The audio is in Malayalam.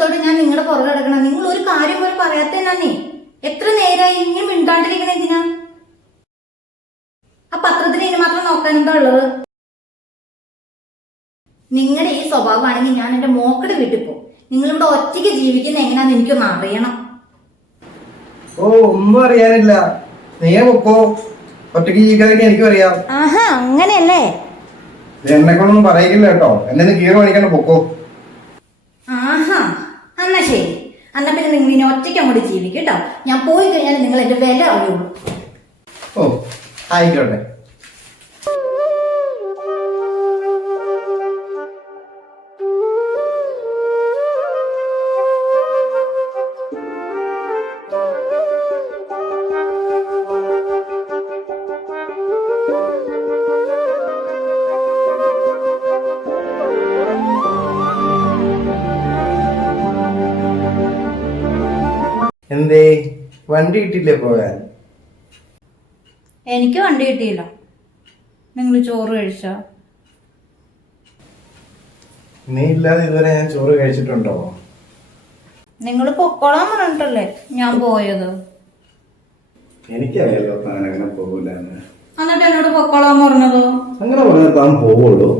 പോയപ്പോ ഞാൻ നിങ്ങളുടെ പുറകെ കിടക്കണം നിങ്ങൾ ഒരു കാര്യം പോലും പറയാത്ത തന്നെ എത്ര നേരമായി ഇങ്ങനെ മിണ്ടാണ്ടിരിക്കണ എന്തിനാ? ആ പത്രത്തിന് ഇനി മാത്രം നോക്കാൻ എന്താ ഉള്ളത്? നിങ്ങളുടെ ഈ സ്വഭാവമാണെങ്കിൽ ഞാൻ എന്റെ മോക്കടെ വീട്ടിൽ പോകും. നിങ്ങളിവിടെ ഒറ്റയ്ക്ക് ജീവിക്കുന്ന എങ്ങനെയാന്ന് എനിക്കൊന്ന് അറിയണം. ഓ ഒന്നും അറിയാനില്ല. നീ പൊക്കോ. ഒറ്റയ്ക്ക് ജീവിക്കാതൊക്കെ എനിക്കും അറിയാം. ആഹാ അങ്ങനെയല്ലേ? എന്നെ കൊണ്ടൊന്നും പറയില്ല കേട്ടോ. എന്നെ കീറി കീറ് കാണിക്കണ്ട പൊക്കോ ആഹാ എന്നാ ശരി എന്നാ പിന്നെ നിങ്ങൾ ഇനി ഒറ്റയ്ക്ക് അങ്ങോട്ട് ജീവിക്കും കേട്ടോ. ഞാൻ പോയി കഴിഞ്ഞാൽ നിങ്ങൾ എന്റെ വില അറിയുള്ളൂ. ഓ ആയിക്കോട്ടെ. എന്തേ? വണ്ടി കിട്ടിയില്ലേ പോകാൻ? എനിക്ക് വണ്ടി കിട്ടിയില്ല. നിങ്ങൾ ചോറ് കഴിച്ചോ? നീ ഇല്ലാതെ ഇതുവരെ ഞാൻ ചോറ് കഴിച്ചിട്ടുണ്ടോ? നിങ്ങൾ പൊക്കോളാൻ പറഞ്ഞിട്ടല്ലേ ഞാൻ പോയത്. എനിക്കറിയാലോ അങ്ങനെ പോകില്ല എന്ന് എന്നിട്ട് എന്നോട് പൊക്കോളാൻ പറഞ്ഞതോ? അങ്ങനെ പറഞ്ഞാൽ താൻ പോവുള്ളൂ.